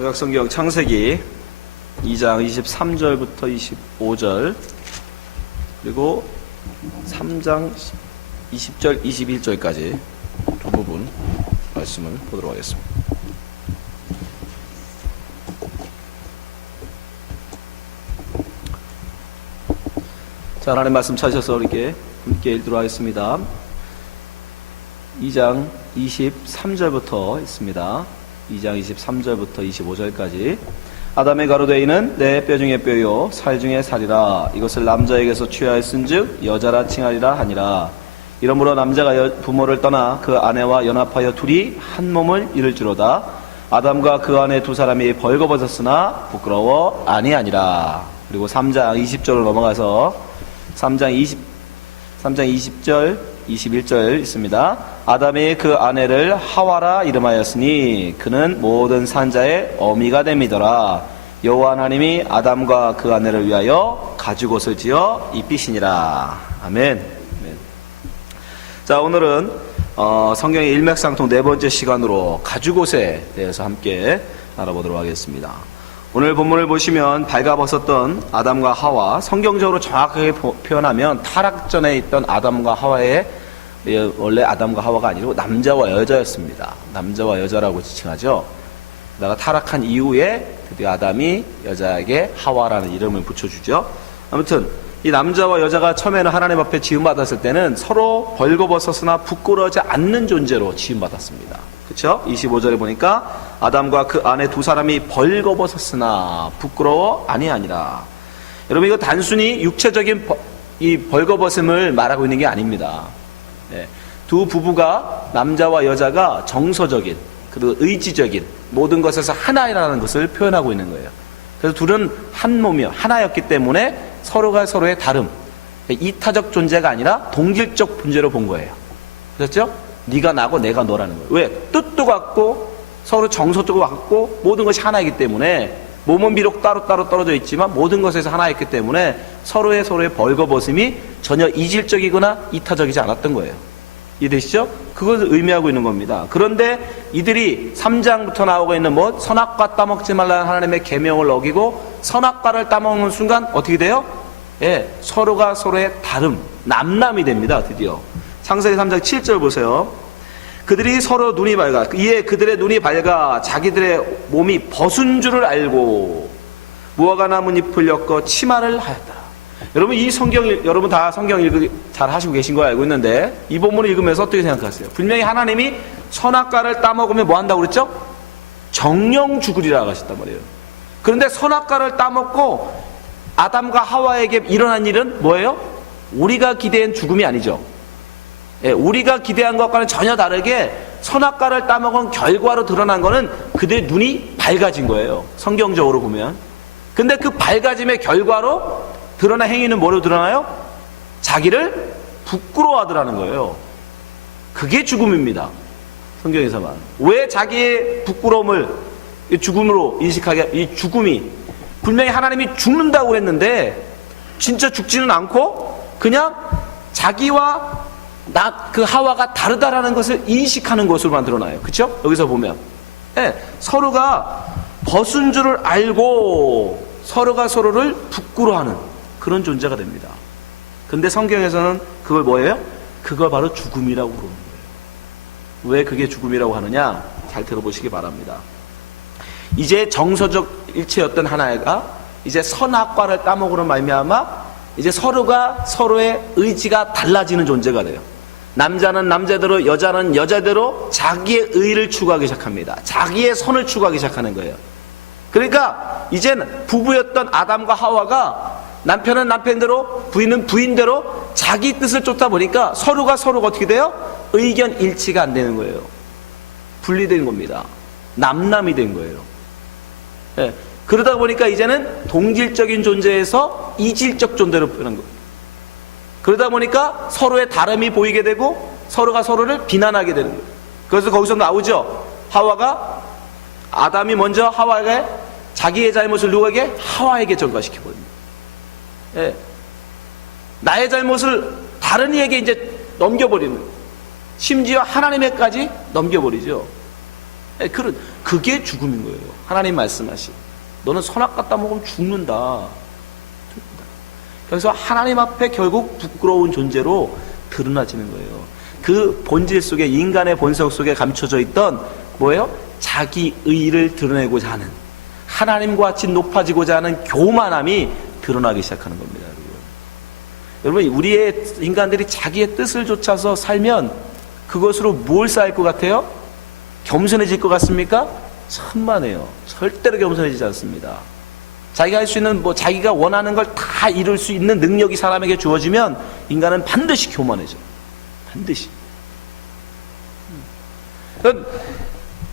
구약성경 창세기 2장 23절부터 25절 그리고 3장 20절 21절까지 두 부분 말씀을 보도록 하겠습니다. 자, 하나님 말씀 찾으셔서 우리께 함께 읽도록 하겠습니다. 2장 23절부터 있습니다. 2장 23절부터 25절까지 아담의 가로되 이는 내 뼈 중에 뼈요 살 중에 살이라 이것을 남자에게서 취하였은즉 여자라 칭하리라 하니라. 이러므로 남자가 부모를 떠나 그 아내와 연합하여 둘이 한 몸을 이룰지로다. 아담과 그 아내 두 사람이 벌거벗었으나 부끄러워 아니하니라. 그리고 3장 20절로 넘어가서 3장 20절 21절 있습니다. 아담이 그 아내를 하와라 이름하였으니 그는 모든 산자의 어미가 됨이더라. 여호와 하나님이 아담과 그 아내를 위하여 가죽옷을 지어 입히시니라. 아멘. 자, 오늘은 성경의 일맥상통 네 번째 시간으로 가죽옷에 대해서 함께 알아보도록 하겠습니다. 오늘 본문을 보시면 발가벗었던 아담과 하와, 성경적으로 정확하게 표현하면 타락 전에 있던 아담과 하와의, 원래 아담과 하와가 아니고 남자와 여자였습니다. 남자와 여자라고 지칭하죠. 그러다가 타락한 이후에 드디어 아담이 여자에게 하와라는 이름을 붙여주죠. 아무튼 이 남자와 여자가 처음에는 하나님 앞에 지음받았을 때는 서로 벌거벗었으나 부끄러워하지 않는 존재로 지음받았습니다. 그렇죠? 25절에 보니까 아담과 그 아내 두 사람이 벌거벗었으나 부끄러워 아니하니라. 여러분, 이거 단순히 육체적인 이 벌거벗음을 말하고 있는 게 아닙니다. 두 부부가, 남자와 여자가 정서적인 그리고 의지적인 모든 것에서 하나라는 것을 표현하고 있는 거예요. 그래서 둘은 한 몸이요, 하나였기 때문에 서로가 서로의 다름, 이타적 존재가 아니라 동질적 존재로 본 거예요. 그렇죠? 네가 나고 내가 너라는 거예요. 왜? 뜻도 같고 서로 정서도 같고 모든 것이 하나이기 때문에, 몸은 비록 따로따로 떨어져 있지만 모든 것에서 하나였기 때문에 서로의 벌거벗음이 전혀 이질적이거나 이타적이지 않았던 거예요. 이해되시죠? 그것을 의미하고 있는 겁니다. 그런데 이들이 3장부터 나오고 있는 선악과 따먹지 말라는 하나님의 계명을 어기고 선악과를 따먹는 순간 어떻게 돼요? 서로가 서로의 다름, 남남이 됩니다. 드디어 창세기 3장 7절 보세요. 그들이 서로 눈이 밝아, 이에 그들의 눈이 밝아 자기들의 몸이 벗은 줄을 알고 무화과 나뭇잎을 엮어 치마를 하였더라. 여러분, 이 성경, 여러분 다 성경 읽기 잘 하시고 계신 거 알고 있는데, 이 본문을 읽으면서 어떻게 생각하세요? 분명히 하나님이 선악과를 따먹으면 뭐 한다고 그랬죠? 정령 죽으리라고 하셨단 말이에요. 그런데 선악과를 따먹고 아담과 하와에게 일어난 일은 뭐예요? 우리가 기대한 죽음이 아니죠. 우리가 기대한 것과는 전혀 다르게 선악과를 따먹은 결과로 드러난 거는 그들의 눈이 밝아진 거예요. 성경적으로 보면. 근데 그 밝아짐의 결과로 드러난 행위는 뭐로 드러나요? 자기를 부끄러워하더라는 거예요. 그게 죽음입니다. 성경에서만. 왜 자기의 부끄러움을 죽음으로 인식하게, 이 죽음이 분명히 하나님이 죽는다고 했는데 진짜 죽지는 않고 그냥 자기와 그 하와가 다르다라는 것을 인식하는 것으로만 드러나요. 그렇죠? 여기서 보면 서로가 벗은 줄을 알고 서로가 서로를 부끄러워하는 그런 존재가 됩니다. 근데 성경에서는 그걸 뭐예요? 그걸 바로 죽음이라고 부르는 거예요. 왜 그게 죽음이라고 하느냐? 잘 들어보시기 바랍니다. 이제 정서적 일체였던 하나가 이제 선악과를 따먹으로 말미암아 이제 서로가 서로의 의지가 달라지는 존재가 돼요. 남자는 남자대로, 여자는 여자대로 자기의 의를 추구하기 시작합니다. 자기의 선을 추구하기 시작하는 거예요. 그러니까 이제는 부부였던 아담과 하와가 남편은 남편대로, 부인은 부인대로 자기 뜻을 쫓다 보니까 서로가 어떻게 돼요? 의견 일치가 안 되는 거예요. 분리된 겁니다. 남남이 된 거예요. 그러다 보니까 이제는 동질적인 존재에서 이질적 존재로 변한 거예요. 그러다 보니까 서로의 다름이 보이게 되고 서로가 서로를 비난하게 되는 거예요. 그래서 거기서 나오죠. 아담이 먼저 하와에게 자기의 잘못을 누구에게? 하와에게 전가시켜버립니다. 나의 잘못을 다른 이에게 이제 넘겨버리는, 심지어 하나님에게까지 넘겨버리죠. 그게 죽음인 거예요. 하나님 말씀하신 너는 선악 갖다 먹으면 죽는다. 그래서 하나님 앞에 결국 부끄러운 존재로 드러나지는 거예요. 그 본질 속에, 인간의 본성 속에 감춰져 있던 뭐예요? 자기 의의를 드러내고자 하는, 하나님과 같이 높아지고자 하는 교만함이 드러나기 시작하는 겁니다. 여러분, 우리의 인간들이 자기의 뜻을 좇아서 살면 그것으로 뭘 쌓일 것 같아요? 겸손해질 것 같습니까? 천만에요. 절대로 겸손해지지 않습니다. 자기가 할 수 있는, 자기가 원하는 걸 다 이룰 수 있는 능력이 사람에게 주어지면 인간은 반드시 교만해져. 반드시.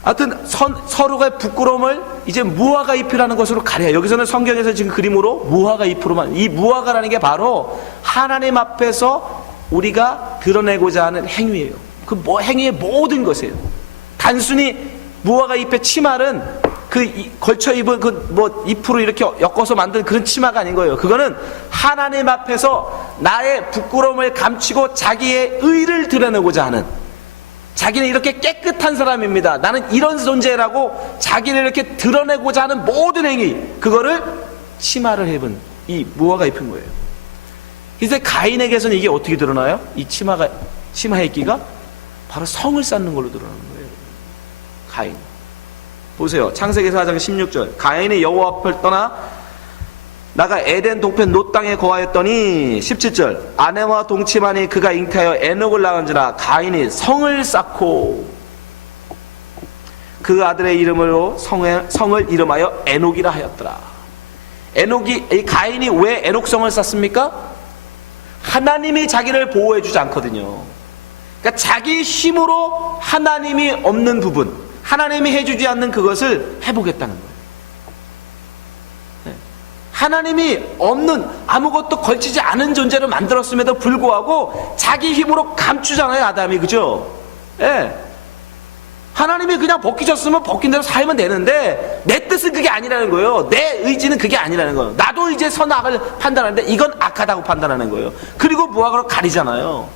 하여튼 서로가 부끄러움을 이제 무화과 잎이라는 것으로 가려요. 여기서는 성경에서 지금 그림으로 무화과 잎으로만, 이 무화과라는 게 바로 하나님 앞에서 우리가 드러내고자 하는 행위예요. 행위의 모든 것이에요. 단순히 무화과 잎의 치마는 걸쳐 입은 잎으로 이렇게 엮어서 만든 그런 치마가 아닌 거예요. 그거는 하나님 앞에서 나의 부끄러움을 감추고 자기의 의를 드러내고자 하는, 자기는 이렇게 깨끗한 사람입니다, 나는 이런 존재라고 자기를 이렇게 드러내고자 하는 모든 행위, 그거를 치마를 입은 이 무화과 잎인 거예요. 그래서 가인에게서는 이게 어떻게 드러나요? 이 치마의 끼가 바로 성을 쌓는 걸로 드러나는 거예요. 가인. 보세요. 창세기 4장 16절. 가인이 여호와 앞을 떠나 나가 에덴 동편 롯 땅에 거하였더니 17절. 아내와 동침하니 그가 잉태하여 에녹을 낳은지라 가인이 성을 쌓고 그 아들의 이름으로 성을 이름하여 에녹이라 하였더라. 이 가인이 왜 에녹성을 쌓습니까? 하나님이 자기를 보호해 주지 않거든요. 그러니까 자기 힘으로 하나님이 없는 부분, 하나님이 해주지 않는 그것을 해보겠다는 거예요. 하나님이 없는, 아무것도 걸치지 않은 존재를 만들었음에도 불구하고 자기 힘으로 감추잖아요, 아담이. 그죠? 예. 하나님이 그냥 벗기셨으면 벗긴 대로 살면 되는데 내 뜻은 그게 아니라는 거예요. 내 의지는 그게 아니라는 거예요. 나도 이제 선악을 판단하는데 이건 악하다고 판단하는 거예요. 그리고 무화과로 가리잖아요.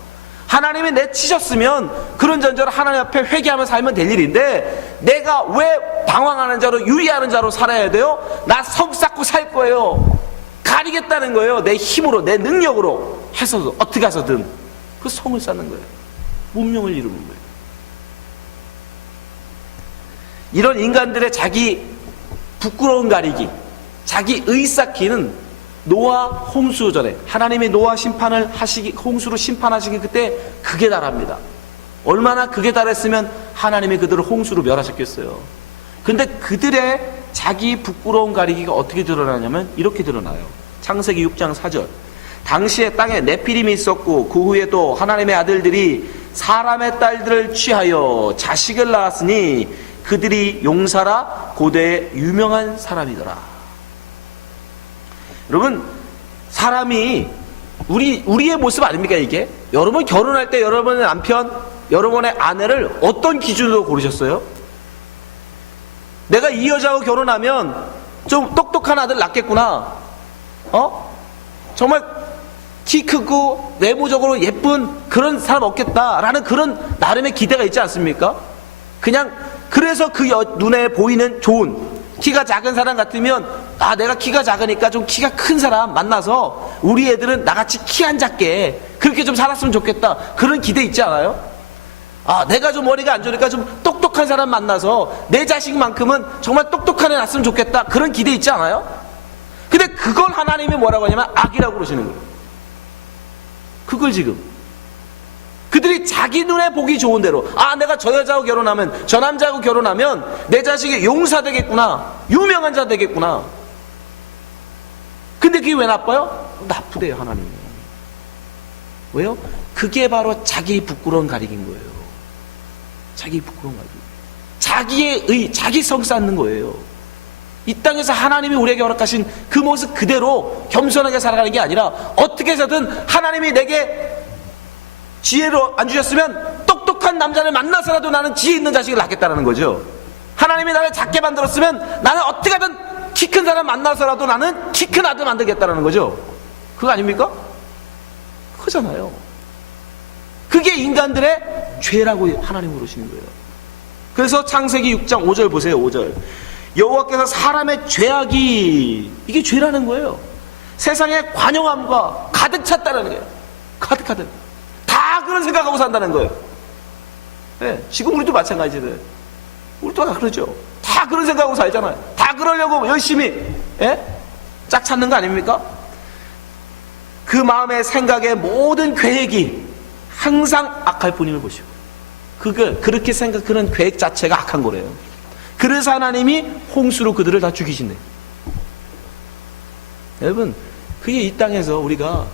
하나님이 내치셨으면 그런 전제로 하나님 앞에 회개하며 살면 될 일인데 내가 왜 방황하는 자로, 유의하는 자로 살아야 돼요? 나 성 쌓고 살 거예요. 가리겠다는 거예요. 내 힘으로, 내 능력으로 해서 어떻게 해서든 그 성을 쌓는 거예요. 문명을 이루는 거예요. 이런 인간들의 자기 부끄러운 가리기, 자기 의 쌓기는 노아 홍수 전에 하나님이 노아 심판을 하시기, 홍수로 심판하시기 그때 극에 달합니다. 얼마나 극에 달했으면 하나님이 그들을 홍수로 멸하셨겠어요. 근데 그들의 자기 부끄러운 가리기가 어떻게 드러나냐면 이렇게 드러나요. 창세기 6장 4절. 당시에 땅에 네피림이 있었고 그 후에 또 하나님의 아들들이 사람의 딸들을 취하여 자식을 낳았으니 그들이 용사라 고대의 유명한 사람이더라. 여러분, 사람이 우리의 모습 아닙니까 이게? 여러분 결혼할 때 여러분의 남편, 여러분의 아내를 어떤 기준으로 고르셨어요? 내가 이 여자하고 결혼하면 좀 똑똑한 아들 낳겠구나, 정말 키 크고 외모적으로 예쁜 그런 사람 얻겠다라는 그런 나름의 기대가 있지 않습니까? 그냥 그래서 그 눈에 보이는 좋은 키가 작은 사람 같으면 내가 키가 작으니까 좀 키가 큰 사람 만나서 우리 애들은 나같이 키 안 작게 그렇게 좀 살았으면 좋겠다, 그런 기대 있지 않아요? 내가 좀 머리가 안 좋으니까 좀 똑똑한 사람 만나서 내 자식만큼은 정말 똑똑한 애 낳았으면 좋겠다, 그런 기대 있지 않아요? 근데 그걸 하나님이 뭐라고 하냐면 악이라고 그러시는 거예요. 그걸 지금 그들이 자기 눈에 보기 좋은 대로, 내가 저 여자하고 결혼하면, 저 남자하고 결혼하면 내 자식이 용사 되겠구나, 유명한 자 되겠구나. 근데 그게 왜 나빠요? 나쁘대요, 하나님이. 왜요? 그게 바로 자기 부끄러운 가리기인 거예요. 자기 부끄러운 가리기. 자기의 자기 성 쌓는 거예요. 이 땅에서 하나님이 우리에게 허락하신 그 모습 그대로 겸손하게 살아가는 게 아니라 어떻게 해서든 하나님이 내게 지혜로 안 주셨으면 똑똑한 남자를 만나서라도 나는 지혜 있는 자식을 낳겠다는 거죠. 하나님이 나를 작게 만들었으면 나는 어떻게든 키 큰 사람 만나서라도 나는 키 큰 아들 만들겠다는 거죠. 그거 아닙니까? 그거잖아요. 그게 인간들의 죄라고 하나님 그러시는 거예요. 그래서 창세기 6장 5절 보세요. 5절. 여호와께서 사람의 죄악이, 이게 죄라는 거예요. 세상에 관용함과 가득 찼다는 거예요. 가득하다. 다 그런 생각하고 산다는 거예요. 네, 지금 우리도 마찬가지들. 우리도 다 그러죠. 다 그런 생각하고 살잖아요. 다 그러려고 열심히 짝 찾는 거 아닙니까? 그 마음의 생각의 모든 계획이 항상 악할 뿐임을 보시고, 그렇게 그런 계획 자체가 악한 거래요. 그래서 하나님이 홍수로 그들을 다 죽이신대요. 여러분, 그게 이 땅에서 우리가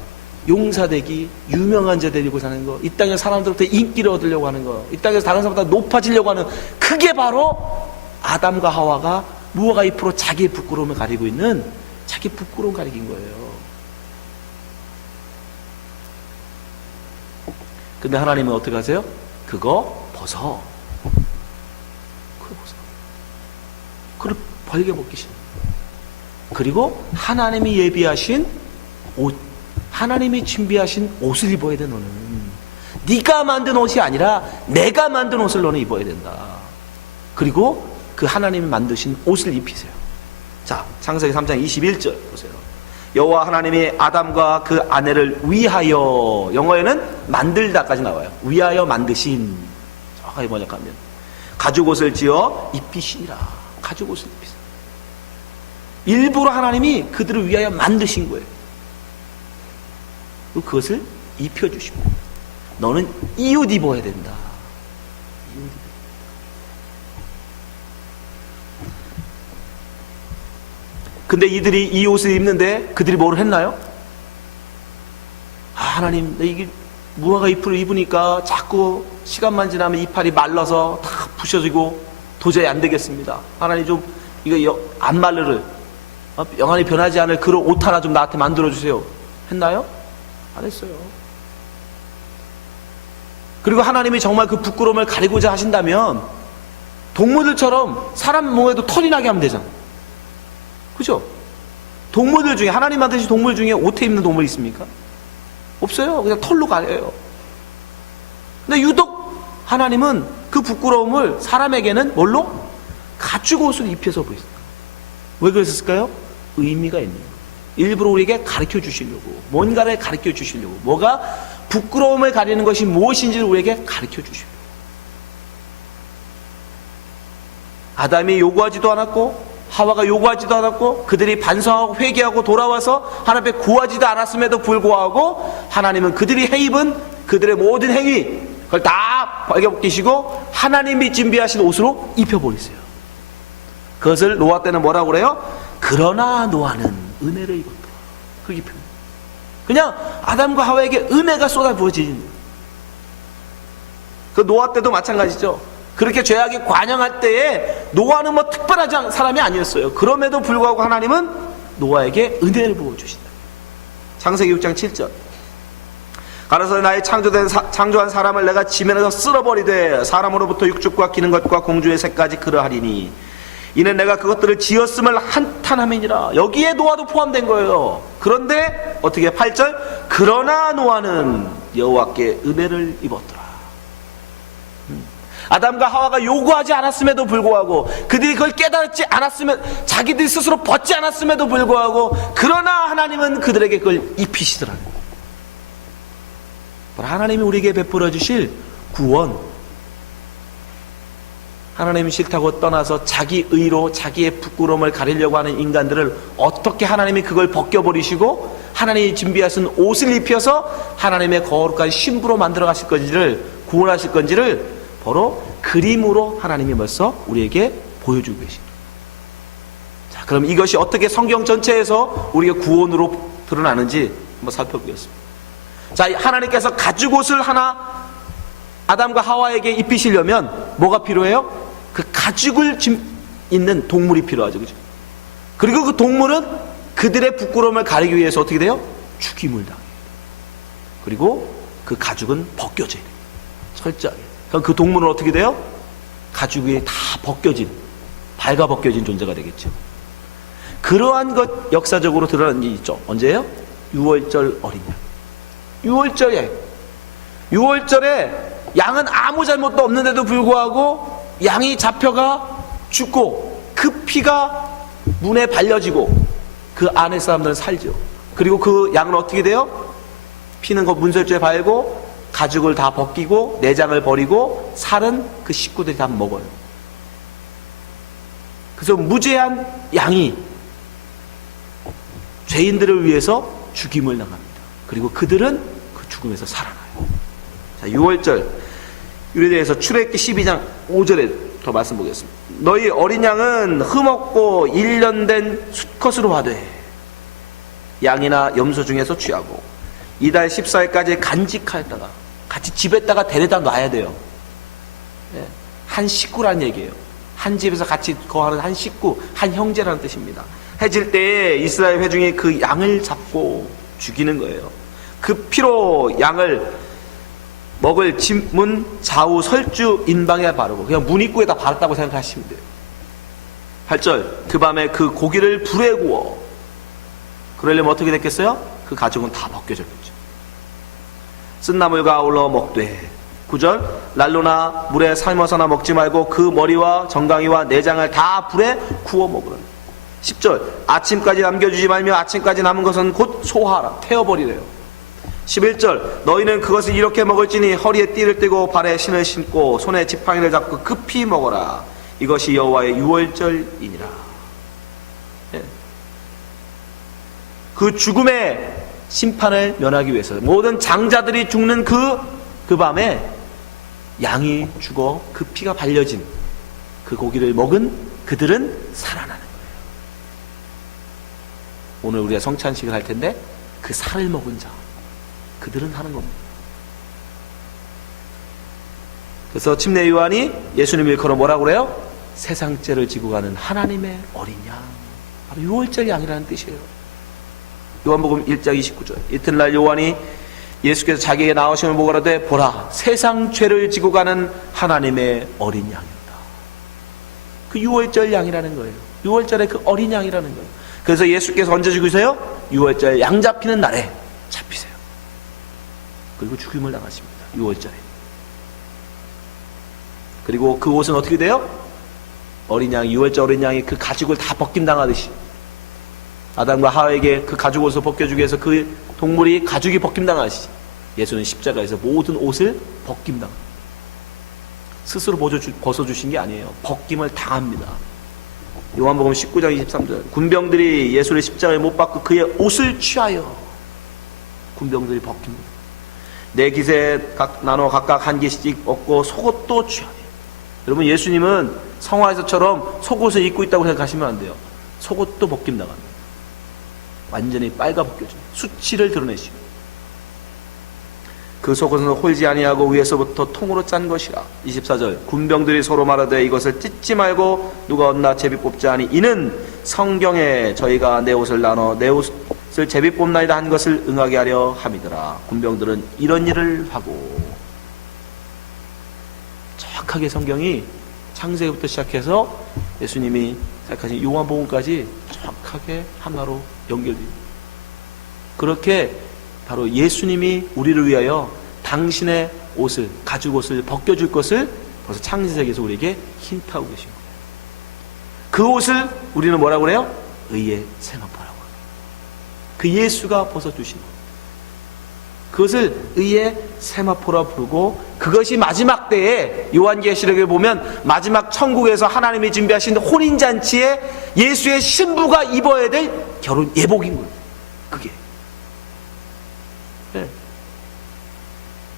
용사되기, 유명한 자 되려고 사는 거, 이 땅에서 사람들부터 인기를 얻으려고 하는 거, 이 땅에서 다른 사람보다 높아지려고 하는, 그게 바로 아담과 하와가 무화과 잎으로 자기의 부끄러움을 가리고 있는, 자기 부끄러움 가리긴 거예요. 근데 하나님은 어떻게 하세요? 그거 벗어. 그거 벗어. 그걸 벌게 벗기신. 그리고 하나님이 예비하신 옷, 하나님이 준비하신 옷을 입어야 돼. 너는 네가 만든 옷이 아니라 내가 만든 옷을 너는 입어야 된다. 그리고 그 하나님이 만드신 옷을 입히세요. 자, 창세기 3장 21절 보세요. 여호와 하나님이 아담과 그 아내를 위하여, 영어에는 만들다까지 나와요. 위하여 만드신, 정확하게 번역하면 가죽옷을 지어 입히시니라. 가죽옷을 입히세요. 일부러 하나님이 그들을 위하여 만드신 거예요. 그것을 입혀주시고, 너는 이 옷 입어야 된다. 이 옷 입어야 된다. 근데 이들이 이 옷을 입는데 그들이 뭘 했나요? 하나님, 이게 무화과 잎을 입으니까 자꾸 시간만 지나면 이파리 말라서 다 부셔지고 도저히 안 되겠습니다. 하나님 좀 이거 안 말르를, 영원히 변하지 않을 그런 옷 하나 좀 나한테 만들어주세요. 했나요? 안 했어요. 그리고 하나님이 정말 그 부끄러움을 가리고자 하신다면 동물들처럼 사람 몸에도 털이 나게 하면 되잖아요. 그죠? 동물들 중에, 하나님 만드신 동물 중에 옷에 입는 동물이 있습니까? 없어요. 그냥 털로 가려요. 근데 유독 하나님은 그 부끄러움을 사람에게는 뭘로? 가죽옷을 입혀서 보였어요. 왜 그랬을까요? 의미가 있는 거예요. 일부러 우리에게 가르쳐 주시려고, 뭔가를 가르쳐 주시려고, 뭐가 부끄러움을 가리는 것이 무엇인지를 우리에게 가르쳐 주시려고. 아담이 요구하지도 않았고 하와가 요구하지도 않았고 그들이 반성하고 회개하고 돌아와서 하나님 앞에 구하지도 않았음에도 불구하고 하나님은 그들이 해입은 그들의 모든 행위, 그걸 다 벗기시고 하나님이 준비하신 옷으로 입혀버리세요. 그것을 노아 때는 뭐라고 그래요? 그러나 노아는 은혜를 입었다. 그게 표현. 그냥 아담과 하와에게 은혜가 쏟아부어진. 그 노아 때도 마찬가지죠. 그렇게 죄악이 관영할 때에 노아는 뭐 특별한 사람이 아니었어요. 그럼에도 불구하고 하나님은 노아에게 은혜를 부어주신다. 창세기 6장 7절. 가로서 나의 창조한 사람을 내가 지면에서 쓸어버리되 사람으로부터 육축과 기는 것과 공주의 새까지 그러하리니 이는 내가 그것들을 지었음을 한탄함이니라. 여기에 노아도 포함된 거예요. 그런데 어떻게 8절 그러나 노아는 여호와께 은혜를 입었더라. 아담과 하와가 요구하지 않았음에도 불구하고 그들이 그걸 깨달지 않았으면, 자기들이 스스로 벗지 않았음에도 불구하고 그러나 하나님은 그들에게 그걸 입히시더라는 거예요. 하나님이 우리에게 베풀어 주실 구원, 하나님이 싫다고 떠나서 자기 의로 자기의 부끄러움을 가리려고 하는 인간들을 어떻게 하나님이 그걸 벗겨버리시고 하나님이 준비하신 옷을 입혀서 하나님의 거룩한 신부로 만들어 가실 건지를, 구원하실 건지를 바로 그림으로 하나님이 벌써 우리에게 보여주고 계십니다. 자, 그럼 이것이 어떻게 성경 전체에서 우리가 구원으로 드러나는지 한번 살펴보겠습니다. 자, 하나님께서 가죽옷을 하나 아담과 하와에게 입히시려면 뭐가 필요해요? 그 가죽을 입는 동물이 필요하죠. 그죠? 그리고 그 동물은 그들의 부끄러움을 가리기 위해서 어떻게 돼요? 죽임을 당해요. 그리고 그 가죽은 벗겨져요. 철저하게. 그럼 그 동물은 어떻게 돼요? 가죽이 다 벗겨진, 발가 벗겨진 존재가 되겠죠. 그러한 것 역사적으로 드러난 게 있죠. 언제예요? 6월절 어린 양. 6월절에 양은 아무 잘못도 없는데도 불구하고 양이 잡혀가 죽고 그 피가 문에 발려지고 그 안에 사람들은 살죠. 그리고 그 양은 어떻게 돼요? 피는 그 문설주에 발고 가죽을 다 벗기고 내장을 버리고 살은 그 식구들이 다 먹어요. 그래서 무죄한 양이 죄인들을 위해서 죽임을 당합니다. 그리고 그들은 그 죽음에서 살아나요. 자, 6월절 이에 대해서 출애굽기 12장 5절에 더 말씀 보겠습니다. 너희 어린 양은 흠없고 1년 된 수컷으로 하되 양이나 염소 중에서 취하고 이달 14일까지 간직하였다가 같이 집에다가 데려다 놔야 돼요. 한 식구란 얘기예요. 한 집에서 같이 거하는 한 식구, 한 형제라는 뜻입니다. 해질 때에 이스라엘 회중이 그 양을 잡고 죽이는 거예요. 그 피로 양을 먹을 집 문 좌우 설주 인방에 바르고 그냥 문 입구에다 바랐다고 생각하시면 돼요. 8절 그 밤에 그 고기를 불에 구워 그러려면 어떻게 됐겠어요? 그 가죽은 다 벗겨졌겠죠. 쓴 나물과 아울러 먹되 9절 난로나 물에 삶아서나 먹지 말고 그 머리와 정강이와 내장을 다 불에 구워 먹으라. 10절 아침까지 남겨주지 말며 아침까지 남은 것은 곧 소화하라. 태워버리래요. 11절 너희는 그것을 이렇게 먹을지니 허리에 띠를 띠고 발에 신을 신고 손에 지팡이를 잡고 급히 먹어라. 이것이 여호와의 유월절이니라. 그 죽음의 심판을 면하기 위해서 모든 장자들이 죽는 그 밤에 양이 죽어 그 피가 발려진 그 고기를 먹은 그들은 살아나는 거예요. 오늘 우리가 성찬식을 할 텐데 그 살을 먹은 자 그들은 하는 겁니다. 그래서 침례 요한이 예수님 일컬어 뭐라고 그래요? 세상 죄를 지고 가는 하나님의 어린 양, 바로 유월절 양이라는 뜻이에요. 요한복음 1장 29절 이튿날 요한이 예수께서 자기에게 나오심을 보고 가라되 보라 세상 죄를 지고 가는 하나님의 어린 양이다. 그 유월절 양이라는 거예요. 유월절의 그 어린 양이라는 거예요. 그래서 예수께서 언제 죽으세요? 유월절 양 잡히는 날에 잡히세요. 그리고 죽임을 당하십니다. 유월절에. 그리고 그 옷은 어떻게 돼요? 어린 양이 유월절 어린 양이 그 가죽을 다 벗김당하듯이 아담과 하와에게 그 가죽 옷을 벗겨주기 위해서 그 동물이 가죽이 벗김당하듯이 예수는 십자가에서 모든 옷을 벗김당합니다. 스스로 벗어주신 게 아니에요. 벗김을 당합니다. 요한복음 19장 23절 군병들이 예수를 십자가에 못 박고 그의 옷을 취하여 군병들이 벗깁니다. 네 깃에 나눠 각각 한 깃씩 얻고 속옷도 취하여. 여러분 예수님은 성화에서처럼 속옷을 입고 있다고 생각하시면 안 돼요. 속옷도 벗김당합니다. 완전히 빨가 벗겨져요. 수치를 드러내시고 그 속옷은 홀지 아니하고 위에서부터 통으로 짠 것이라. 24절 군병들이 서로 말하되 이것을 찢지 말고 누가 얻나 제비 뽑자 하니 이는 성경에 저희가 내 옷을 나눠 내 옷을 제비 뽑나이다 한 것을 응하게 하려 함이더라. 군병들은 이런 일을 하고 정확하게 성경이 창세기부터 시작해서 예수님이 시작하신 요한복음까지 정확하게 하나로 연결돼요. 그렇게 바로 예수님이 우리를 위하여 당신의 옷을 가죽 옷을 벗겨줄 것을 벌써 창세기에서 우리에게 힌트하고 계신 거예요. 그 옷을 우리는 뭐라고 그래요? 의의 세마포라고 해요. 그 예수가 벗어주신 거예요. 그것을 의의 세마포라 부르고 그것이 마지막 때에 요한계시록에 보면 마지막 천국에서 하나님이 준비하신 혼인잔치에 예수의 신부가 입어야 될 결혼 예복인 거예요. 그게. 네.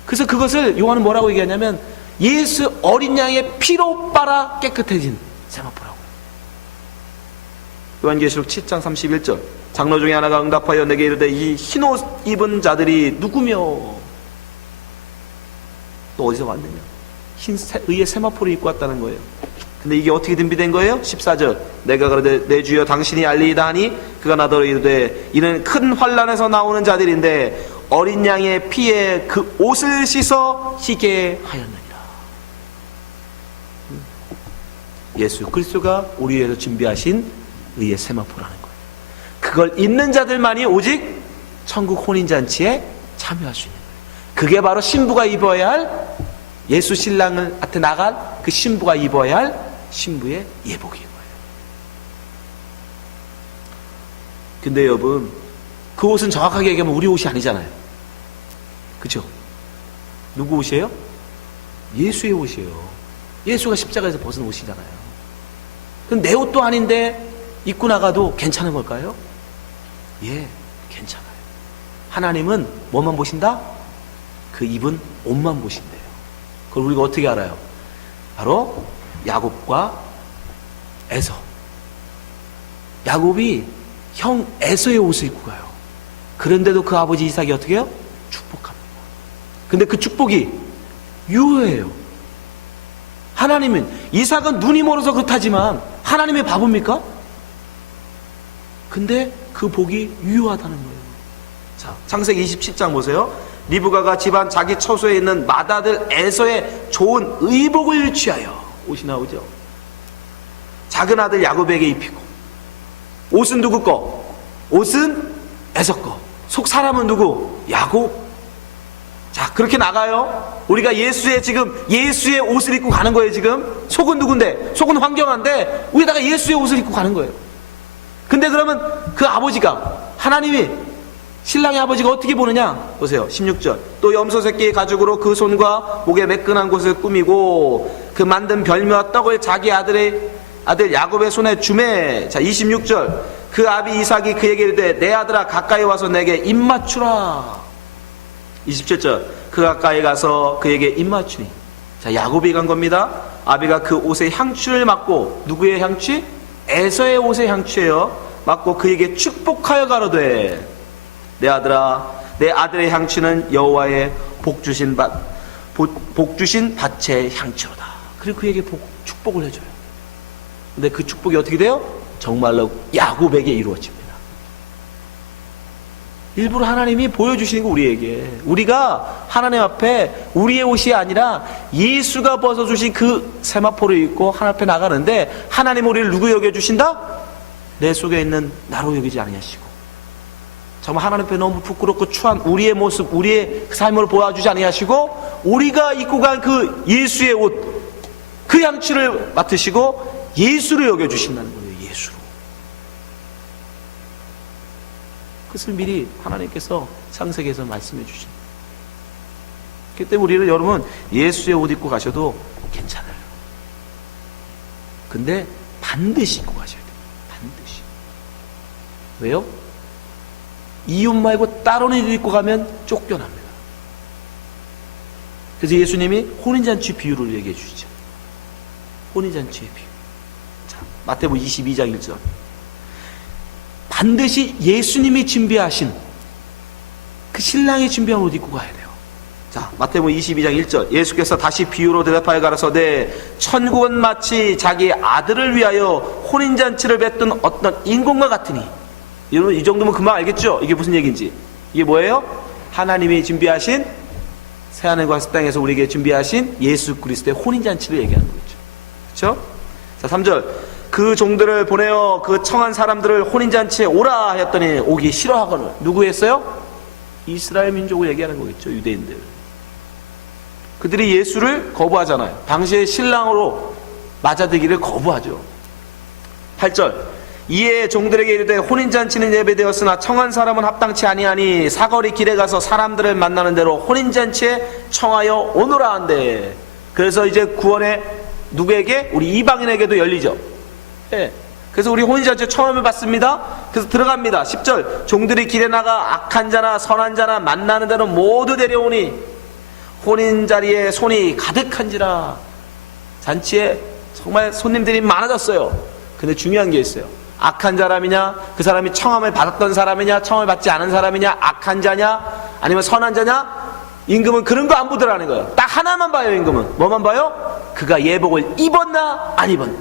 그래서 그것을 요한은 뭐라고 얘기하냐면 예수 어린 양의 피로 빨아 깨끗해진 세마포라고. 요한계시록 7장 31절 장로 중에 하나가 응답하여 내게 이르되 이 흰옷 입은 자들이 누구며 또 어디서 왔느냐. 의의 세마포를 입고 왔다는 거예요. 근데 이게 어떻게 준비된 거예요? 14절 내가 그러되 내 주여 당신이 알리이다 하니 그가 나더러 이르되 이는 큰 환난에서 나오는 자들인데 어린 양의 피에 그 옷을 씻어 희게 하였느니라. 예수 그리스도가 우리 위해서 준비하신 의의 세마포라는 거예요. 그걸 입는 자들만이 오직 천국 혼인잔치에 참여할 수 있는 거예요. 그게 바로 신부가 입어야 할 예수 신랑한테 나갈 그 신부가 입어야 할 신부의 예복인 거예요. 근데 여러분, 그 옷은 정확하게 얘기하면 우리 옷이 아니잖아요. 그죠? 누구 옷이에요? 예수의 옷이에요. 예수가 십자가에서 벗은 옷이잖아요. 그럼 내 옷도 아닌데 입고 나가도 괜찮은 걸까요? 예, 괜찮아요. 하나님은 뭐만 보신다? 그 입은 옷만 보신대요. 그걸 우리가 어떻게 알아요? 바로 야곱과 에서. 야곱이 형 에서의 옷을 입고 가요. 그런데도 그 아버지 이삭이 어떻게 해요? 축복합니다. 근데 그 축복이 유효해요. 하나님은, 이삭은 눈이 멀어서 그렇다지만 하나님의 바보입니까? 근데 그 복이 유효하다는 거예요. 자, 창세기 27장 보세요. 리브가가 집안 자기 처소에 있는 맏아들 에서의 좋은 의복을 취하여, 옷이 나오죠. 작은 아들 야곱에게 입히고, 옷은 누구 거? 옷은 에서 거. 속 사람은 누구? 야곱. 자, 그렇게 나가요. 우리가 예수의 옷을 입고 가는 거예요. 지금 속은 누군데? 속은 황경한데 위에다가 예수의 옷을 입고 가는 거예요. 근데 그러면 그 아버지가, 하나님이, 신랑의 아버지가 어떻게 보느냐? 보세요. 16절. 또 염소 새끼의 가죽으로 그 손과 목에 매끈한 곳을 꾸미고 그 만든 별미와 떡을 자기 아들 야곱의 손에 주매. 자, 26절. 그 아비 이삭이 그에게 이르되 내 아들아 가까이 와서 내게 입 맞추라. 27절. 그 가까이 가서 그에게 입 맞추니. 자, 야곱이 간 겁니다. 아비가 그 옷의 향취를 맡고, 누구의 향취? 에서의 옷의 향취예요. 맡고 그에게 축복하여 가로되 내 아들아, 내 아들의 향취는 여호와의 복 주신 밭의 향취로다. 그리고 그에게 축복을 해줘요. 근데 그 축복이 어떻게 돼요? 정말로 야곱에게 이루어집니다. 일부러 하나님이 보여주시는 거, 우리에게. 우리가 하나님 앞에 우리의 옷이 아니라 예수가 벗어주신 그 세마포를 입고 하나님 앞에 나가는데, 하나님 우리를 누구 여겨주신다? 내 속에 있는 나로 여기지 아니하시고, 정말 하나님 앞에 너무 부끄럽고 추한 우리의 모습, 우리의 삶을 보여주지 아니하시고, 우리가 입고 간 그 예수의 옷, 그 향취를 맡으시고 예수를 여겨주신다는 거예요. 예수로. 그것을 미리 하나님께서 창세기에서 말씀해 주십니다. 그렇기 때문에 우리는, 여러분, 예수의 옷 입고 가셔도 괜찮아요. 근데 반드시 입고 가셔야 돼요. 반드시. 왜요? 이 옷 말고 다른 옷 입고 가면 쫓겨납니다. 그래서 예수님이 혼인잔치 비유를 얘기해 주시죠. 혼인잔치의 비유. 자, 마태복음 22장 1절. 반드시 예수님이 준비하신 그 신랑이 준비한 옷 입고 가야 돼요. 자, 마태복음 22장 1절. 예수께서 다시 비유로 대답하여 가라사대 천국은 마치 자기 아들을 위하여 혼인잔치를 뱉던 어떤 인공과 같으니. 여러분, 이 정도면 금방 알겠죠? 이게 무슨 얘기인지. 이게 뭐예요? 하나님이 준비하신, 새하늘과 새 땅에서 우리에게 준비하신 예수 그리스도의 혼인잔치를 얘기하는 거죠. 그렇죠? 자, 3절. 그 종들을 보내어 그 청한 사람들을 혼인잔치에 오라 하였더니 오기 싫어하거늘. 누구 했어요? 이스라엘 민족을 얘기하는 거겠죠. 유대인들. 그들이 예수를 거부하잖아요. 당시의 신랑으로 맞아들기를 거부하죠. 8절. 이에 종들에게 이르되 혼인잔치는 예배되었으나 청한 사람은 합당치 아니하니 사거리 길에 가서 사람들을 만나는 대로 혼인잔치에 청하여 오너라 한대. 그래서 이제 구원의 누구에게? 우리 이방인에게도 열리죠. 예. 그래서 우리 혼인잔치에 청함을 받습니다. 그래서 들어갑니다. 10절. 종들이 길에 나가 악한 자나 선한 자나 만나는 대로 모두 데려오니 혼인자리에 손이 가득한지라. 잔치에 정말 손님들이 많아졌어요. 근데 중요한 게 있어요. 악한 사람이냐, 그 사람이 청함을 받았던 사람이냐, 청함을 받지 않은 사람이냐, 악한 자냐, 아니면 선한 자냐. 임금은 그런 거 안 보더라는 거예요. 딱 하나만 봐요. 임금은 뭐만 봐요? 그가 예복을 입었나 안 입었나,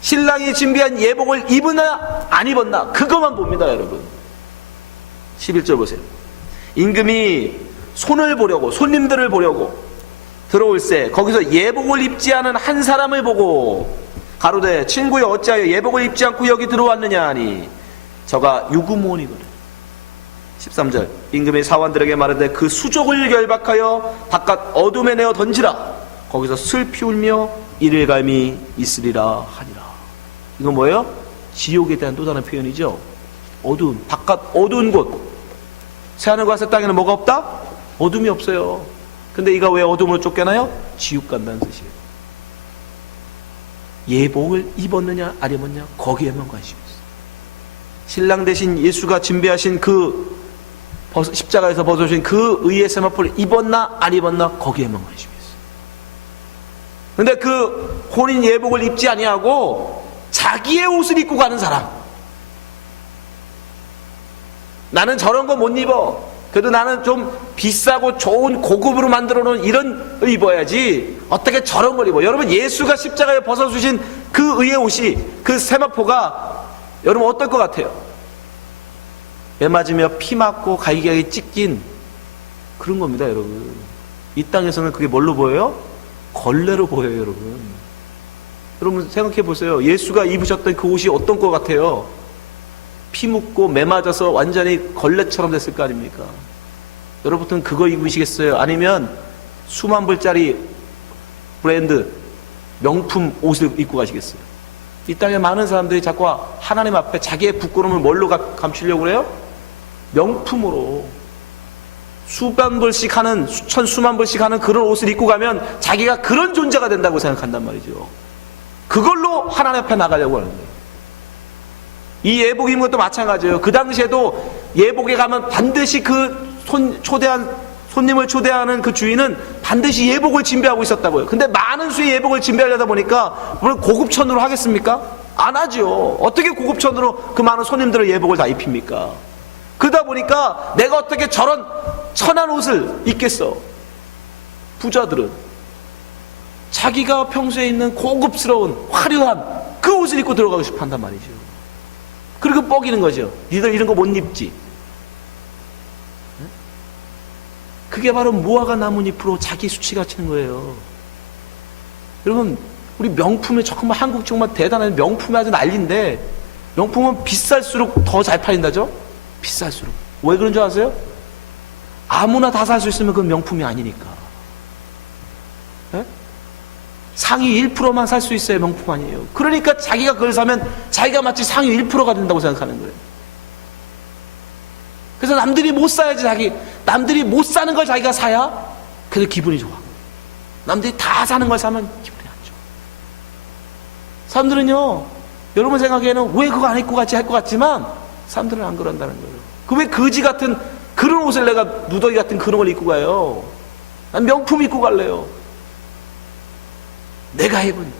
신랑이 준비한 예복을 입었나 안 입었나, 그것만 봅니다. 여러분, 11절 보세요. 임금이 손을 보려고, 손님들을 보려고 들어올세 거기서 예복을 입지 않은 한 사람을 보고 가로되 친구여 어찌하여 예복을 입지 않고 여기 들어왔느냐 하니 저가 유구몬이거든. 13절. 임금의 사원들에게 말하되 그 수족을 결박하여 바깥 어둠에 내어 던지라. 거기서 슬피 울며 이를감이 있으리라 하니라. 이건 뭐예요? 지옥에 대한 또 다른 표현이죠. 어두운, 바깥 어두운 곳. 새하늘과 새 땅에는 뭐가 없다? 어둠이 없어요. 근데 이가 왜 어둠으로 쫓겨나요? 지옥 간다는 뜻이에요. 예복을 입었느냐 안 입었느냐 거기에만 관심이 있어요. 신랑 대신 예수가 진배하신 그 십자가에서 벗어주신 그 의의 세마포를 입었나 안 입었나 거기에만 관심이 있어요. 근데 그 혼인 예복을 입지 아니하고 자기의 옷을 입고 가는 사람, 나는 저런 거 못 입어, 그래도 나는 좀 비싸고 좋은 고급으로 만들어 놓은 이런 걸 입어야지 어떻게 저런 걸 입어. 여러분, 예수가 십자가에 벗어주신 그 의의 옷이, 그 세마포가 여러분 어떨 것 같아요? 매 맞으며 피 맞고 갈기갈기 찢긴 그런 겁니다. 여러분, 이 땅에서는 그게 뭘로 보여요? 걸레로 보여요. 여러분 생각해 보세요. 예수가 입으셨던 그 옷이 어떤 것 같아요? 피 묻고 매 맞아서 완전히 걸레처럼 됐을 거 아닙니까? 여러분은 그거 입으시겠어요? 아니면 수만 불짜리 브랜드 명품 옷을 입고 가시겠어요? 이 땅에 많은 사람들이 자꾸 하나님 앞에 자기의 부끄러움을 뭘로 감추려고 그래요? 명품으로. 수만 불씩 하는, 수천 수만 불씩 하는 그런 옷을 입고 가면 자기가 그런 존재가 된다고 생각한단 말이죠. 그걸로 하나님 앞에 나가려고 하는 거예요. 이 예복 입은 것도 마찬가지예요. 그 당시에도 예복에 가면 반드시 그 손님을 초대하는 그 주인은 반드시 예복을 진배하고 있었다고요. 근데 많은 수의 예복을 진배하려다 보니까 물론 고급천으로 하겠습니까? 안 하죠. 어떻게 고급천으로 그 많은 손님들의 예복을 다 입힙니까? 그러다 보니까 내가 어떻게 저런 천한 옷을 입겠어? 부자들은 자기가 평소에 있는 고급스러운 화려한 그 옷을 입고 들어가고 싶어 한단 말이죠. 그리고 뻐기는 거죠. 니들 이런 거 못 입지. 그게 바로 무화과 나뭇잎으로 자기 수치가 치는 거예요. 여러분, 우리 명품에 정말 한국 정말 대단한 명품이 아주 난리인데, 명품은 비쌀수록 더 잘 팔린다죠? 비쌀수록. 왜 그런 줄 아세요? 아무나 다 살 수 있으면 그건 명품이 아니니까. 네? 상위 1%만 살 수 있어야 명품 아니에요. 그러니까 자기가 그걸 사면 자기가 마치 상위 1%가 된다고 생각하는 거예요. 그래서 남들이 못 사야지 남들이 못 사는 걸 자기가 사야 그래도 기분이 좋아. 남들이 다 사는 걸 사면 기분이 안 좋아. 사람들은요, 여러분 생각에는 왜 그거 안 입고 같이 할 것 같지만 사람들은 안 그런다는 거예요. 그 왜 거지 같은 그런 옷을 내가 누더기 같은 그런 걸 입고 가요? 난 명품 입고 갈래요. 내가 입은.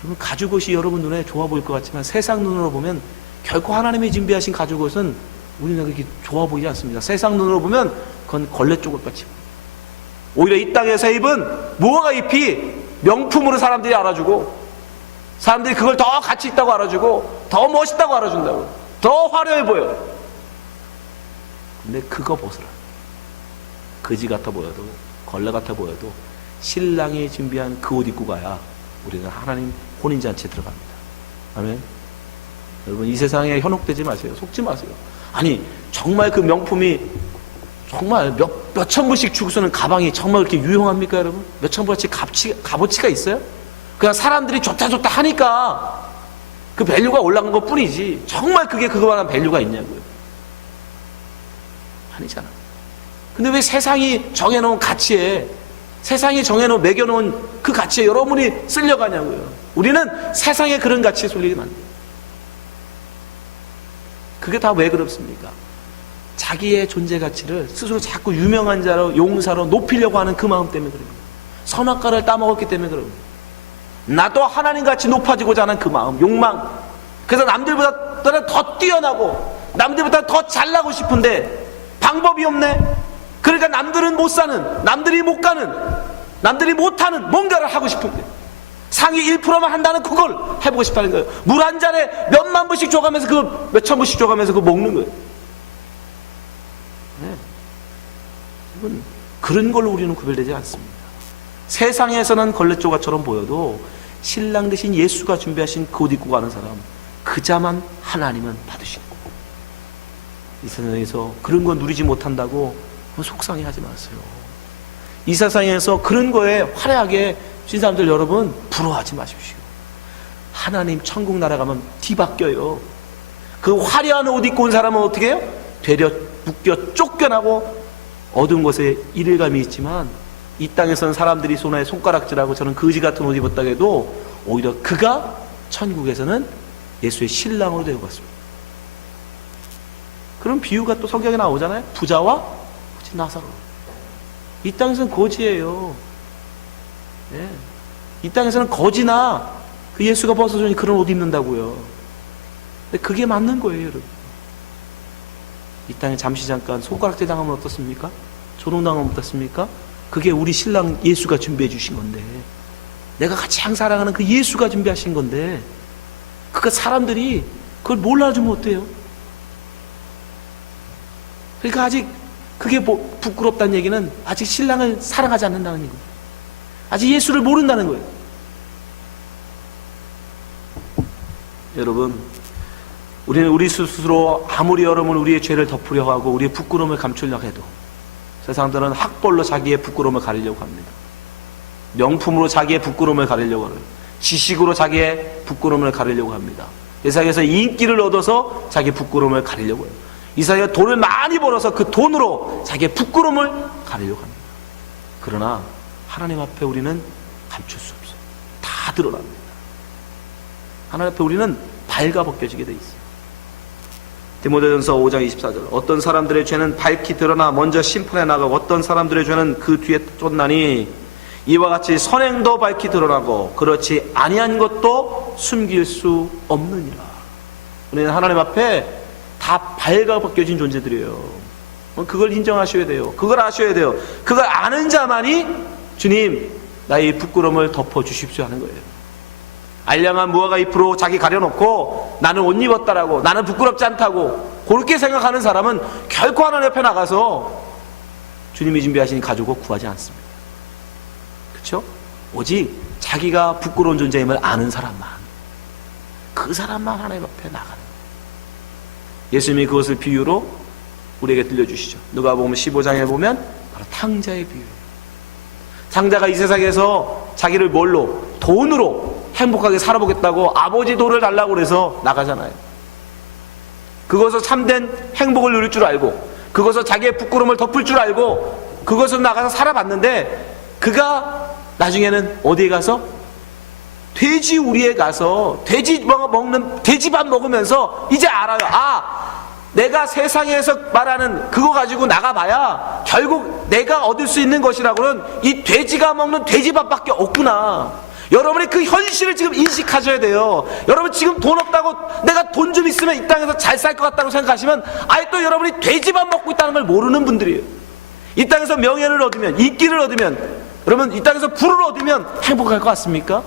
여러분, 가죽옷이 여러분 눈에 좋아 보일 것 같지만 세상 눈으로 보면 결코 하나님이 준비하신 가죽옷은 우리는 그렇게 좋아 보이지 않습니다. 세상 눈으로 보면 그건 걸레 쪽옷 같이. 오히려 이 땅에서 입은 무화과 잎이 명품으로 사람들이 알아주고, 사람들이 그걸 더 가치 있다고 알아주고, 더 멋있다고 알아준다고, 더 화려해 보여. 근데 그거 벗으라. 거지 같아 보여도, 걸레 같아 보여도 신랑이 준비한 그 옷 입고 가야 우리는 하나님 혼인잔치에 들어갑니다. 아멘. 여러분, 이 세상에 현혹되지 마세요. 속지 마세요. 아니, 정말 그 명품이 정말 몇천 불씩 주고 쓰는 가방이 정말 그렇게 유용합니까, 여러분? 몇천 불어치 값어치가 있어요? 그냥 사람들이 좋다 하니까 그 밸류가 올라간 것 뿐이지, 정말 그게 그거만한 밸류가 있냐고요. 아니잖아. 근데 왜 세상이 정해놓은 가치에, 세상이 정해놓은 매겨놓은 그 가치에 여러분이 쓸려가냐고요. 우리는 세상에 그런 가치에 쏠리면 안 돼요. 그게 다 왜 그렇습니까? 자기의 존재 가치를 스스로 자꾸 유명한 자로, 용사로 높이려고 하는 그 마음 때문에 그래요. 선악과를 따먹었기 때문에 그래요. 나도 하나님같이 높아지고자 하는 그 마음, 욕망. 그래서 남들보다 더 뛰어나고 남들보다 더 잘나고 싶은데 방법이 없네. 그러니까 남들은 못 사는, 남들이 못 가는, 남들이 못하는 뭔가를 하고 싶은데 상위 1%만 한다는 그걸 해보고 싶다는 거예요. 물 한 잔에 몇만 불씩 줘가면서 그 몇천 불씩 줘가면서 그거 먹는 거예요. 네. 이건 그런 걸로 우리는 구별되지 않습니다. 세상에서는 걸레조각처럼 보여도 신랑 대신 예수가 준비하신 그 옷 입고 가는 사람, 그자만 하나님은 받으시는 거예요. 이 세상에서 그런 거 누리지 못한다고 속상해하지 마세요. 이 세상에서 그런 거에 화려하게 신 사람들 여러분 부러워하지 마십시오. 하나님 천국 나라 가면 뒤바뀌어요. 그 화려한 옷 입고 온 사람은 어떻게 해요? 되려 묶여 쫓겨나고 어두운 곳에 이를감이 있지만 이 땅에서는 사람들이 손에 손가락질하고 저는 거지 같은 옷 입었다고 해도 오히려 그가 천국에서는 예수의 신랑으로 되어 갔습니다. 그런 비유가 또 성경에 나오잖아요. 부자와 나사로. 이 땅에서는 거지예요. 예. 이 땅에서는 거지나 그 예수가 벗어주니 그런 옷 입는다고요. 근데 그게 맞는 거예요, 여러분. 이 땅에 잠시 잠깐 손가락질 당하면 어떻습니까? 조롱당하면 어떻습니까? 그게 우리 신랑 예수가 준비해 주신 건데, 내가 가장 사랑하는 그 예수가 준비하신 건데, 그거 사람들이 그걸 몰라주면 어때요? 그러니까 아직 그게 뭐 부끄럽다는 얘기는 아직 신랑을 사랑하지 않는다는 거예요. 아직 예수를 모른다는 거예요. 여러분, 우리는 우리 스스로 아무리 여러분 우리의 죄를 덮으려 하고 우리의 부끄러움을 감추려고 해도 세상들은 학벌로 자기의 부끄러움을 가리려고 합니다. 명품으로 자기의 부끄러움을 가리려고 합니다. 지식으로 자기의 부끄러움을 가리려고 합니다. 세상에서 인기를 얻어서 자기의 부끄러움을 가리려고 해요. 이 사회가 돈을 많이 벌어서 그 돈으로 자기의 부끄러움을 가리려고 합니다. 그러나 하나님 앞에 우리는 감출 수 없어요. 다 드러납니다. 하나님 앞에 우리는 발가 벗겨지게 돼 있어요. 디모데전서 5장 24절 어떤 사람들의 죄는 밝히 드러나 먼저 심판에 나가고 어떤 사람들의 죄는 그 뒤에 쫓나니 이와 같이 선행도 밝히 드러나고 그렇지 아니한 것도 숨길 수 없느니라. 우리는 하나님 앞에 다 발가 벗겨진 존재들이에요. 그걸 인정하셔야 돼요. 그걸 아셔야 돼요. 그걸 아는 자만이 주님 나의 부끄러움을 덮어주십시오 하는 거예요. 알량한 무화과 잎으로 자기 가려놓고 나는 옷 입었다라고 나는 부끄럽지 않다고 그렇게 생각하는 사람은 결코 하나님 옆에 나가서 주님이 준비하신 가족을 구하지 않습니다. 그렇죠? 오직 자기가 부끄러운 존재임을 아는 사람만, 그 사람만 하나님 앞에 나가는 거예요. 예수님이 그것을 비유로 우리에게 들려주시죠. 누가복음 15장에 보면 바로 탕자의 비유예요. 탕자가 이 세상에서 자기를 뭘로? 돈으로 행복하게 살아보겠다고 아버지 돈을 달라고 그래서 나가잖아요. 그것을 참된 행복을 누릴 줄 알고 그것을 자기의 부끄러움을 덮을 줄 알고 그것을 나가서 살아봤는데 그가 나중에는 어디에 가서? 돼지 우리에 가서 돼지밥 먹으면서 이제 알아요. 내가 세상에서 말하는 그거 가지고 나가봐야 결국 내가 얻을 수 있는 것이라고는 이 돼지가 먹는 돼지밥밖에 없구나. 여러분이 그 현실을 지금 인식하셔야 돼요. 여러분 지금 돈 없다고 내가 돈 좀 있으면 이 땅에서 잘 살 것 같다고 생각하시면 아예 또 여러분이 돼지밥 먹고 있다는 걸 모르는 분들이에요. 이 땅에서 명예를 얻으면, 인기를 얻으면, 여러분 이 땅에서 부를 얻으면 행복할 것 같습니까?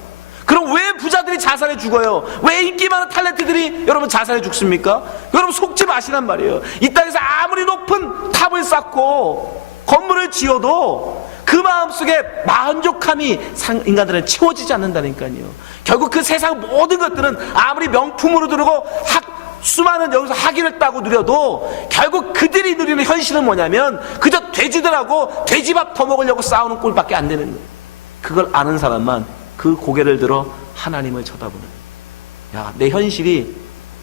그럼 왜 부자들이 자살해 죽어요? 왜 인기 많은 탤런트들이 여러분 자살해 죽습니까? 여러분 속지 마시란 말이에요. 이 땅에서 아무리 높은 탑을 쌓고 건물을 지어도 그 마음속에 만족함이 인간들은 채워지지 않는다니까요. 결국 그 세상 모든 것들은 아무리 명품으로 들고 수많은 여기서 학위를 따고 누려도 결국 그들이 누리는 현실은 뭐냐면 그저 돼지들하고 돼지밥 더 먹으려고 싸우는 꼴밖에 안 되는 거예요. 그걸 아는 사람만 그 고개를 들어 하나님을 쳐다보는 거예요. 야, 내 현실이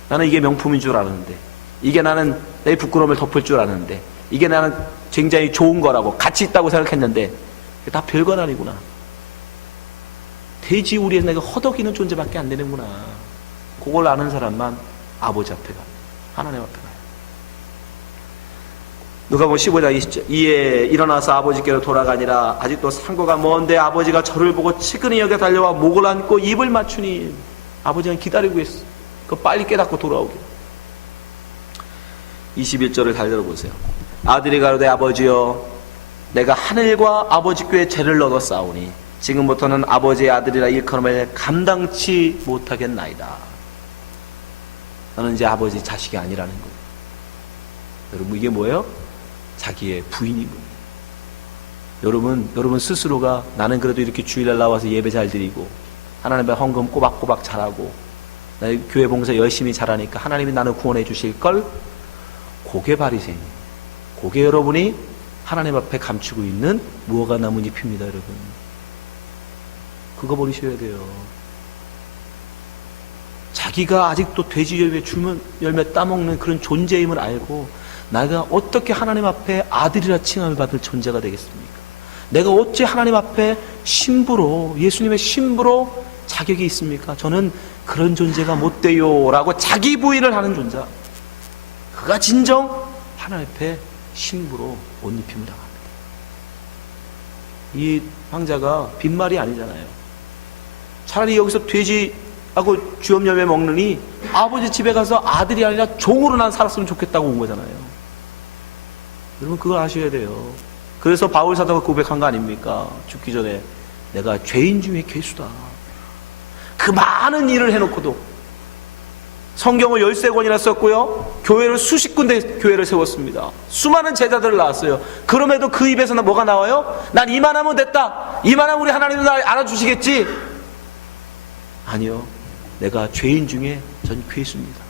나는 이게 명품인 줄 알았는데 이게 나는 내 부끄러움을 덮을 줄 알았는데 이게 나는 굉장히 좋은 거라고 가치 있다고 생각했는데 다 별건 아니구나. 돼지 우리에서 내가 허덕이는 존재밖에 안 되는구나. 그걸 아는 사람만 아버지 앞에 가요. 하나님 앞에 가요. 누가복음 15장 20절 이에 일어나서 아버지께로 돌아가니라. 아직도 상고가 먼데 아버지가 저를 보고 치근히 여겨 달려와 목을 안고 입을 맞추니 아버지는 기다리고 있어. 그 빨리 깨닫고 돌아오게. 21절을 잘 들어보세요. 아들이 가로되 아버지여 내가 하늘과 아버지께 죄를 얻어 싸우니 지금부터는 아버지의 아들이라 일컬음을 감당치 못하겠나이다. 너는 이제 아버지 자식이 아니라는 거예요. 여러분 이게 뭐예요? 자기의 부인인 거예요. 여러분 스스로가 나는 그래도 이렇게 주일날 나와서 예배 잘 드리고 하나님의 헌금 꼬박꼬박 잘하고 교회 봉사 열심히 잘하니까 하나님이 나를 구원해 주실 걸. 고개 바리새인, 고개 여러분이 하나님 앞에 감추고 있는 무화과 나뭇잎입니다, 여러분. 그거 버리셔야 돼요. 자기가 아직도 돼지 열매 따먹는 그런 존재임을 알고 내가 어떻게 하나님 앞에 아들이라 칭함을 받을 존재가 되겠습니까? 내가 어찌 하나님 앞에 신부로, 예수님의 신부로 자격이 있습니까? 저는 그런 존재가 못 돼요 라고 자기 부인을 하는 존재, 그가 진정 하나님 앞에 신부로 옷 입힘을 당합니다. 이 황자가 빈말이 아니잖아요. 차라리 여기서 돼지하고 쥐염 열매 먹느니 아버지 집에 가서 아들이 아니라 종으로 난 살았으면 좋겠다고 온 거잖아요. 여러분 그걸 아셔야 돼요. 그래서 바울 사도가 고백한 거 아닙니까? 죽기 전에 내가 죄인 중에 괴수다. 그 많은 일을 해놓고도 성경을 13권이나 썼고요, 교회를 수십 군데 교회를 세웠습니다. 수많은 제자들을 낳았어요. 그럼에도 그 입에서는 뭐가 나와요? 난 이만하면 됐다, 이만하면 우리 하나님도 날 알아주시겠지. 아니요, 내가 죄인 중에 전 괴수입니다.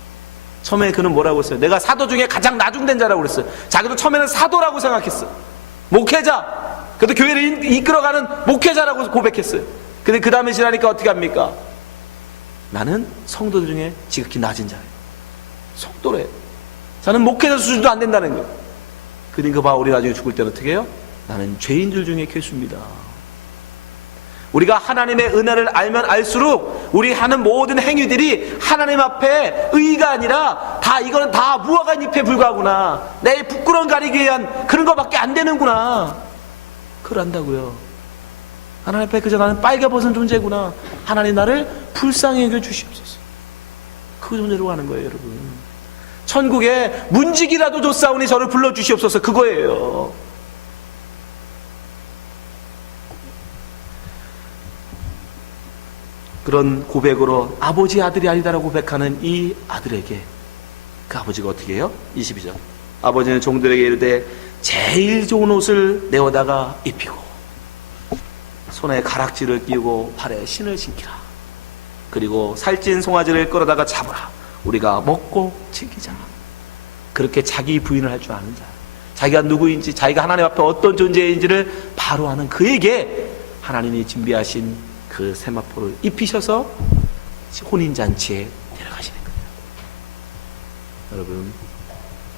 처음에 그는 뭐라고 했어요? 내가 사도 중에 가장 나중된 자라고 그랬어요. 자기도 처음에는 사도라고 생각했어요. 목회자, 그래도 교회를 이끌어가는 목회자라고 고백했어요. 근데 그 다음에 지나니까 어떻게 합니까? 나는 성도들 중에 지극히 낮은 자예요. 성도래. 저는 목회자 수준도 안 된다는 거예요. 그러니까 바울이 나중에 죽을 때는 어떻게 해요? 나는 죄인들 중에 괴수입니다. 우리가 하나님의 은혜를 알면 알수록 우리 하는 모든 행위들이 하나님 앞에 의가 아니라 다 이거는 다 무화과 잎에 불과하구나, 내 부끄러움 가리기 위한 그런 것밖에 안 되는구나, 그걸 안다고요. 하나님 앞에 그저 나는 빨개벗은 존재구나, 하나님 나를 불쌍히 여겨 주시옵소서, 그 존재로 가는 거예요. 여러분, 천국에 문지기라도 줬사오니 저를 불러주시옵소서, 그거예요. 그런 고백으로 아버지 아들이 아니다라고 고백하는 이 아들에게 그 아버지가 어떻게 해요? 22절, 아버지는 종들에게 이르되 제일 좋은 옷을 내어다가 입히고 손에 가락지를 끼우고 발에 신을 신기라. 그리고 살찐 송아지를 끌어다가 잡으라. 우리가 먹고 즐기자. 그렇게 자기 부인을 할 줄 아는 자, 자기가 누구인지, 자기가 하나님 앞에 어떤 존재인지를 바로 아는 그에게 하나님이 준비하신 그 세마포를 입히셔서 혼인잔치에 데려가시는 거예요. 여러분,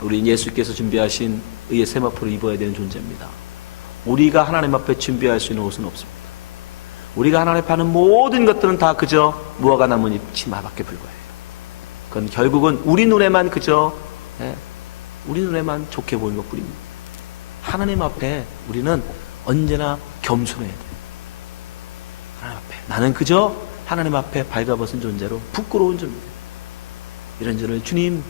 우리 예수께서 준비하신 의의 세마포를 입어야 되는 존재입니다. 우리가 하나님 앞에 준비할 수 있는 옷은 없습니다. 우리가 하나님 앞에 하는 모든 것들은 다 그저 무화과 나뭇잎 치마밖에 불과해요. 그건 결국은 우리 눈에만 그저 우리 눈에만 좋게 보이는 것뿐입니다. 하나님 앞에 우리는 언제나 겸손해야 돼요. 하나님 앞에 나는 그저 하나님 앞에 발가벗은 존재로 부끄러운 존재입니다. 이런 저를 주님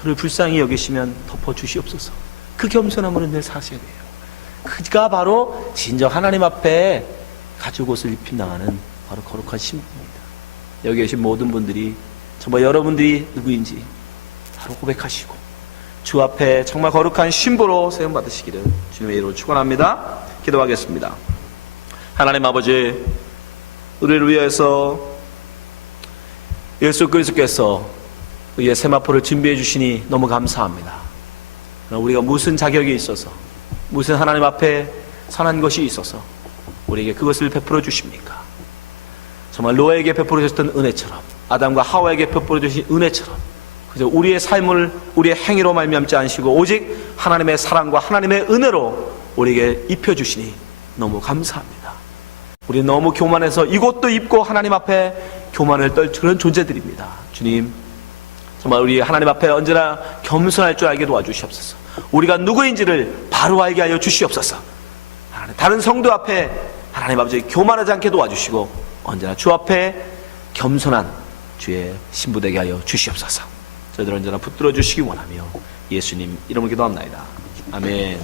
저를 불쌍히 여기시면 덮어주시옵소서. 그 겸손함으로 늘 사셔야 돼요. 그가 바로 진정 하나님 앞에 가죽 옷을 입힌 나가는 바로 거룩한 신부입니다. 여기 계신 모든 분들이 정말 여러분들이 누구인지 바로 고백하시고 주 앞에 정말 거룩한 신부로 세움 받으시기를 주님의 이름으로 축원합니다. 기도하겠습니다. 하나님 아버지, 우리를 위해서 예수 그리스도께서 의의 세마포를 준비해 주시니 너무 감사합니다. 우리가 무슨 자격이 있어서, 무슨 하나님 앞에 선한 것이 있어서 우리에게 그것을 베풀어 주십니까? 정말 노아에게 베풀어 주셨던 은혜처럼, 아담과 하와에게 베풀어 주신 은혜처럼 그저 우리의 삶을 우리의 행위로 말미암지 않으시고 오직 하나님의 사랑과 하나님의 은혜로 우리에게 입혀 주시니 너무 감사합니다. 우리 너무 교만해서 이것도 입고 하나님 앞에 교만을 떨 그런 존재들입니다. 주님, 정말 우리 하나님 앞에 언제나 겸손할 줄 알게 도와주시옵소서. 우리가 누구인지를 바로 알게 하여 주시옵소서. 다른 성도 앞에 하나님 아버지 교만하지 않게 도와주시고 언제나 주 앞에 겸손한 주의 신부 되게 하여 주시옵소서. 저희들 언제나 붙들어 주시기 원하며 예수님 이름으로 기도합나이다. 아멘.